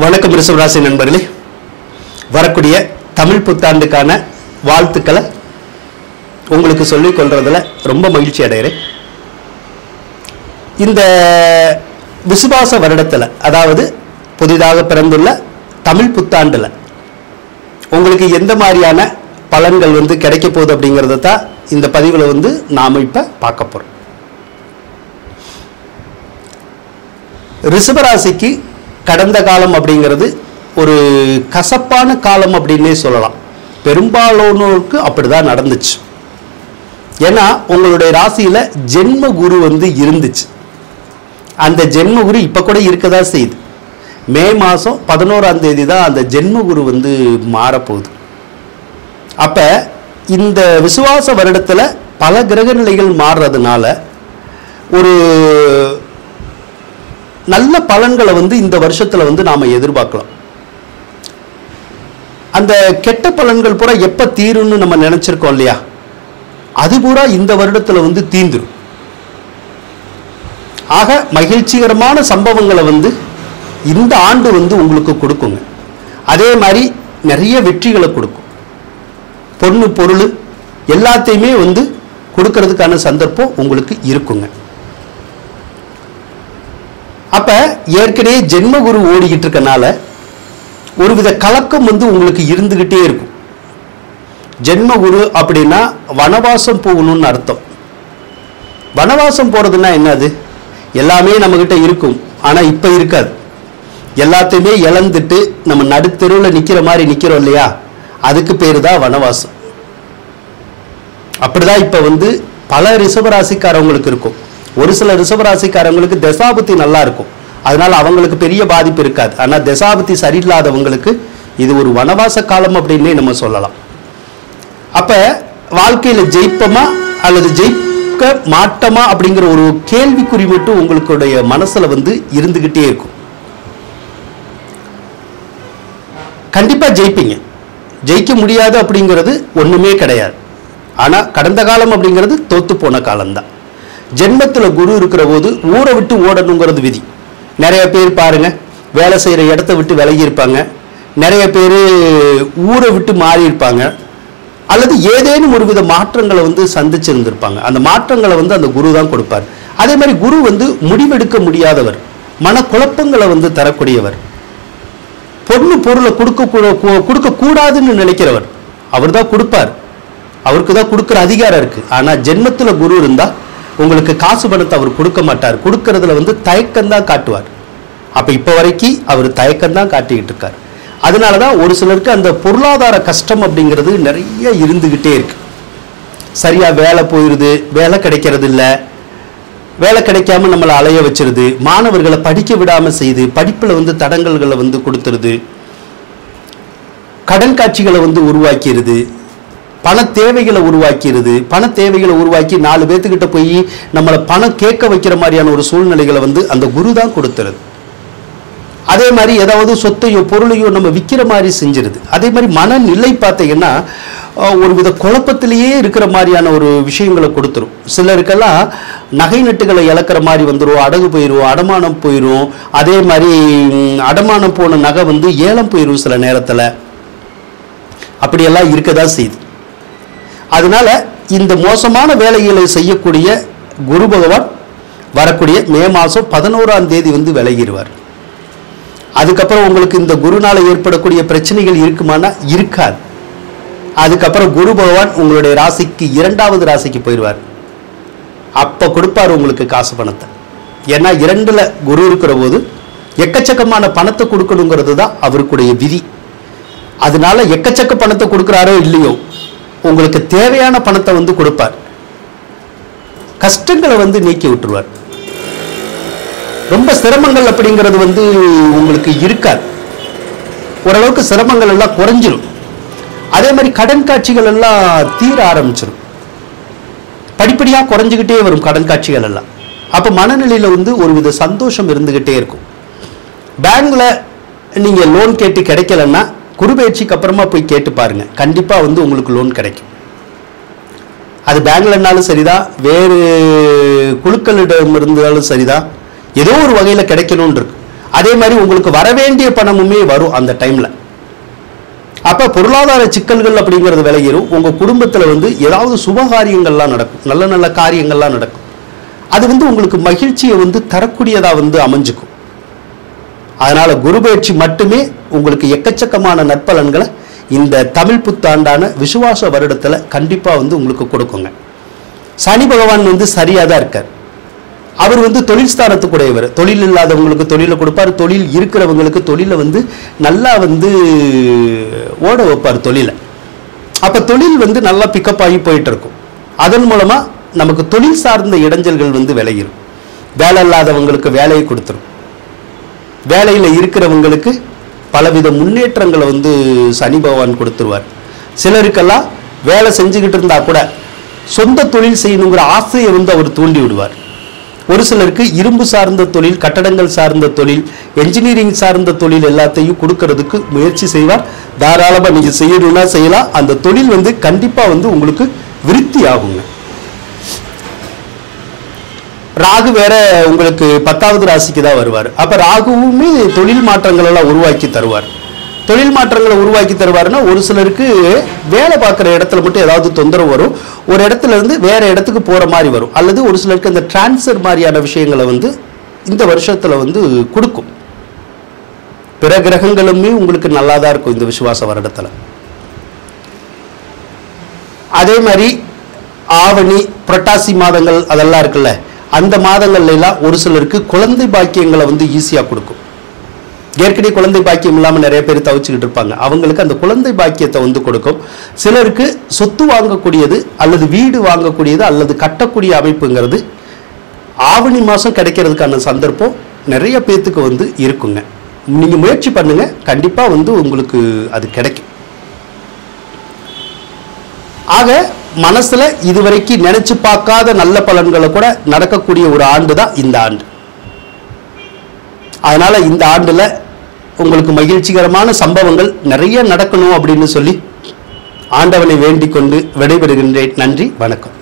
வணக்கம் ரிஷபராசி நண்பர்களே, வரக்கூடிய தமிழ் புத்தாண்டுக்கான வாழ்த்துக்களை உங்களுக்கு சொல்லிக் கொள்றதுல ரொம்ப மகிழ்ச்சி அடைகிறேன். இந்த விசுவாச வருடத்தில், அதாவது புதிதாக பிறந்துள்ள தமிழ் புத்தாண்டில் உங்களுக்கு எந்த மாதிரியான பலன்கள் கிடைக்க போகுது அப்படிங்கிறத தான் இந்த பதிவில் நாம் இப்போ பார்க்க போகிறோம். ரிஷபராசிக்கு கடந்த காலம் அப்படிங்கிறது ஒரு கசப்பான காலம் அப்படின்னே சொல்லலாம். பெரும்பாலானோருக்கு அப்படிதான் நடந்துச்சு. ஏன்னா உங்களுடைய ராசியில ஜென்ம குரு இருந்துச்சு. அந்த ஜென்ம குரு இப்ப கூட இருக்கதான் செய்யுது. மே மாசம் 11ஆம் தேதி தான் அந்த ஜென்ம குரு மாறப்போகுது. அப்ப இந்த விசுவாச வருடத்துல பல கிரக நிலைகள் மாறுறதுனால ஒரு நல்ல பலன்களை இந்த வருஷத்துல நாம எதிர்பார்க்கலாம். அந்த கெட்ட பலன்கள் பூரா எப்ப தீரும்னு நம்ம நினைச்சிருக்கோம் இல்லையா, அது பூரா இந்த வருடத்துல தீந்துரும். ஆக மகிழ்ச்சிகரமான சம்பவங்களை இந்த ஆண்டு உங்களுக்கு கொடுக்குங்க. அதே மாதிரி நிறைய வெற்றிகளை கொடுக்கும். பொண்ணு பொருள் எல்லாத்தையுமே கொடுக்கறதுக்கான சந்தர்ப்பம் உங்களுக்கு இருக்குங்க. அப்ப ஏற்கனவே ஜென்ம குரு ஓடிக்கிட்டு இருக்கனால ஒருவித கலக்கம் உங்களுக்கு இருந்துகிட்டே இருக்கும். ஜென்ம குரு அப்படின்னா வனவாசம் போகணும்னு அர்த்தம். வனவாசம் போறதுன்னா என்னது? எல்லாமே நம்ம கிட்ட இருக்கும், ஆனா இப்ப இருக்காது. எல்லாத்தையுமே இழந்துட்டு நம்ம நடுத்தெருவில் நிக்கிற மாதிரி நிக்கிறோம் இல்லையா, அதுக்கு பேரு தான் வனவாசம். அப்படிதான் இப்ப பல ரிஷபராசிக்காரவங்களுக்கு இருக்கும். ஒரு சில ரிஷபராசிக்காரங்களுக்கு தசாபுத்தி நல்லா இருக்கும், அதனால அவங்களுக்கு பெரிய பாதிப்பு இருக்காது. ஆனா தசாபுத்தி சரியில்லாதவங்களுக்கு இது ஒரு வனவாச காலம் அப்படின்னே நம்ம சொல்லலாம். அப்ப வாழ்க்கையில ஜெயிப்பமா அல்லது ஜெயிக்க மாட்டோமா அப்படிங்கிற ஒரு கேள்விக்குறி மட்டும் உங்களுடைய மனசுல இருந்துகிட்டே இருக்கும். கண்டிப்பா ஜெயிப்பீங்க, ஜெயிக்க முடியாது அப்படிங்கிறது ஒண்ணுமே கிடையாது. ஆனா கடந்த காலம் அப்படிங்கிறது தோத்து போன காலம்தான். ஜென்மத்துல குரு இருக்கிற போது ஊரை விட்டு ஓடணுங்கிறது விதி. நிறைய பேர் பாருங்க, வேலை செய்யற இடத்த விட்டு விலகி இருப்பாங்க, நிறைய பேர் ஊரை விட்டு மாறி இருப்பாங்க, அல்லது ஏதேனும் ஒரு வித மாற்றங்களை சந்திச்சிருந்திருப்பாங்க. அந்த மாற்றங்களை அந்த குரு தான் கொடுப்பார். அதே மாதிரி குரு முடிவெடுக்க முடியாதவர், மனக்குழப்பங்களை தரக்கூடியவர், பொண்ணு பொருளை கொடுக்க கூடாதுன்னு நினைக்கிறவர். அவர் தான் கொடுப்பார், அவருக்கு தான் கொடுக்கிற அதிகாரம் இருக்கு. ஆனா ஜென்மத்துல குரு இருந்தா உங்களுக்கு காசு பணத்தை அவர் கொடுக்க மாட்டார், கொடுக்கறதுல தயக்கம் தான் காட்டுவார். அப்ப இப்ப வரைக்கும் அவர் தயக்கம் தான் காட்டிக்கிட்டு இருக்கார். அதனாலதான் ஒரு சிலருக்கு அந்த பொருளாதார கஷ்டம் அப்படிங்கிறது நிறைய இருந்துகிட்டே இருக்கு. சரியா வேலை போயிருது, வேலை கிடைக்கிறது இல்லை, வேலை கிடைக்காம நம்மளை அலைய வச்சிருது, மாணவர்களை படிக்க விடாம செய்து படிப்புல தடங்கல்களை கொடுத்துருது, கடன் காட்சிகளை உருவாக்கிடுது, பண தேவைகளை உருவாக்கிறது. பண தேவைகளை உருவாக்கி 4 பேர்த்துக்கிட்ட போய் நம்மளை பணம் கேட்க வைக்கிற மாதிரியான ஒரு சூழ்நிலைகளை அந்த குரு தான் கொடுத்துருது. அதே மாதிரி ஏதாவது சொத்தையோ பொருளையோ நம்ம விற்கிற மாதிரி செஞ்சிருது. அதே மாதிரி மனநிலை பார்த்தீங்கன்னா ஒரு வித குழப்பத்திலேயே இருக்கிற மாதிரியான ஒரு விஷயங்களை கொடுத்துரும். சிலருக்கெல்லாம் நகை நட்டுகளை இழக்கிற மாதிரி வந்துடும், அடகு போயிடும், அடமானம் போயிடும். அதே மாதிரி அடமானம் போன நகை ஏலம் போயிடும் சில நேரத்தில். அப்படியெல்லாம் இருக்கதான் செய்யுது. அதனால இந்த மோசமான வேலைகளை செய்யக்கூடிய குரு பகவான் வரக்கூடிய மே மாசம் 11ஆம் தேதி விலகிடுவார். அதுக்கப்புறம் உங்களுக்கு இந்த குருனால ஏற்படக்கூடிய பிரச்சனைகள் இருக்குமானா இருக்காது. அதுக்கப்புறம் குரு பகவான் உங்களுடைய ராசிக்கு 2வது ராசிக்கு போயிடுவார். அப்ப கொடுப்பார் உங்களுக்கு காசு பணத்தை. ஏன்னா 2ல குரு இருக்கிற போது எக்கச்சக்கமான பணத்தை கொடுக்கணுங்கிறது தான் அவருக்குடைய விதி. அதனால எக்கச்சக்க பணத்தை கொடுக்கிறாரோ இல்லையோ, உங்களுக்கு தேவையான பணத்தை கொடுப்பார். கஷ்டங்களை நீக்கி விட்டுருவார். ரொம்ப சிரமங்கள் அப்படிங்கிறது உங்களுக்கு இருக்காது. ஓரளவுக்கு சிரமங்கள் எல்லாம் குறைஞ்சிரும். அதே மாதிரி கடன் காட்சிகள் எல்லாம் தீர ஆரம்பிச்சிடும். படிப்படியா குறைஞ்சுக்கிட்டே வரும் கடன் காட்சிகள் எல்லாம். அப்ப மனநிலையில ஒரு வித சந்தோஷம் இருந்துகிட்டே இருக்கும். பேங்க்ல நீங்க லோன் கேட்டு கிடைக்கலன்னா குரு பயிற்சிக்கு அப்புறமா போய் கேட்டு பாருங்க, கண்டிப்பா உங்களுக்கு லோன் கிடைக்கும். அது பேங்க்லனாலும் சரிதான், வேறு குழுக்களிடம் இருந்தாலும் சரிதான், ஏதோ ஒரு வகையில் கிடைக்கணும்னு இருக்கு. அதே மாதிரி உங்களுக்கு வர வேண்டிய பணமுமே வரும் அந்த டைம்ல. அப்ப பொருளாதார சிக்கல்கள் அப்படிங்கிறது விலகிரும். உங்க குடும்பத்துல ஏதாவது சுபகாரியங்கள்லாம் நடக்கும், நல்ல நல்ல காரியங்கள்லாம் நடக்கும். அது உங்களுக்கு மகிழ்ச்சியை தரக்கூடியதா அமைஞ்சுக்கும். அதனால குரு பயிற்சி மட்டுமே உங்களுக்கு எக்கச்சக்கமான நற்பலன்களை இந்த தமிழ் புத்தாண்டான விசுவாச வருடத்துல கண்டிப்பா உங்களுக்கு கொடுக்குங்க. சனி பகவான் சரியா தான் இருக்கார். அவர் தொழில் ஸ்தானத்துக்குடையவர். தொழில் இல்லாதவங்களுக்கு தொழிலை கொடுப்பார், தொழில் இருக்கிறவங்களுக்கு தொழிலை நல்லா ஓட வைப்பார் தொழிலை. அப்ப தொழில் நல்லா பிக்கப் ஆகி போயிட்டு இருக்கும். அதன் மூலமா நமக்கு தொழில் சார்ந்த இடைஞ்சல்கள் விலகிடும். வேலை இல்லாதவங்களுக்கு வேலையை கொடுத்துரும். வேலையில இருக்கிறவங்களுக்கு பலவித முன்னேற்றங்களை சனி பகவான் கொடுத்துருவார். சிலருக்கெல்லாம் வேலை செஞ்சுக்கிட்டு இருந்தா கூட சொந்த தொழில் செய்யணுங்கிற ஆசையை அவர் தூண்டி விடுவார். ஒரு சிலருக்கு இரும்பு சார்ந்த தொழில், கட்டடங்கள் சார்ந்த தொழில், என்ஜினியரிங் சார்ந்த தொழில் எல்லாத்தையும் கொடுக்கறதுக்கு முயற்சி செய்வார். தாராளமா நீங்க செய்யணும்னா செய்யலாம். அந்த தொழில் கண்டிப்பா உங்களுக்கு விருத்தி ஆகுங்க. ராகு வேற உங்களுக்கு 10வது ராசிக்கு தான் வருவார். அப்ப ராகுவுமே தொழில் மாற்றங்கள் எல்லாம் உருவாக்கி தருவார். தொழில் மாற்றங்களை உருவாக்கி தருவாருன்னா ஒரு சிலருக்கு வேலை பார்க்குற இடத்துல மட்டும் ஏதாவது தொந்தரவு வரும், ஒரு இடத்துல இருந்து வேற இடத்துக்கு போற மாதிரி வரும். அல்லது ஒரு சிலருக்கு இந்த டிரான்ஸ்ஃபர் மாதிரியான விஷயங்களை இந்த வருஷத்துல கொடுக்கும். பிற கிரகங்களுமே உங்களுக்கு நல்லா தான் இருக்கும் இந்த விசுவாச வருடத்துல. அதே மாதிரி ஆவணி, புரட்டாசி மாதங்கள் அதெல்லாம் இருக்குல்ல, அந்த மாதங்கள்ல எல்லாம் ஒரு சிலருக்கு குழந்தை பாக்கியங்களை ஈஸியா கொடுக்கும். ஏற்கனவே குழந்தை பாக்கியம் இல்லாம நிறைய பேர் தவிச்சுக்கிட்டு இருப்பாங்க, அவங்களுக்கு அந்த குழந்தை பாக்கியத்தை கொடுக்கும். சிலருக்கு சொத்து வாங்கக்கூடியது அல்லது வீடு வாங்கக்கூடியது அல்லது கட்டக்கூடிய அமைப்புங்கிறது ஆவணி மாசம் கிடைக்கிறதுக்கான சந்தர்ப்பம் நிறைய பேத்துக்கு இருக்குங்க. நீங்க முயற்சி பண்ணுங்க, கண்டிப்பா உங்களுக்கு அது கிடைக்கும். ஆக மனசுல இதுவரைக்கும் நினைச்சு பார்க்காத நல்ல பலன்களை கூட நடக்கக்கூடிய ஒரு ஆண்டு தான் இந்த ஆண்டு. அதனால இந்த ஆண்டுல உங்களுக்கு மகிழ்ச்சிகரமான சம்பவங்கள் நிறைய நடக்கணும் அப்படின்னு சொல்லி ஆண்டவனை வேண்டிக் கொண்டு விடைபெறுகின்றேன். நன்றி, வணக்கம்.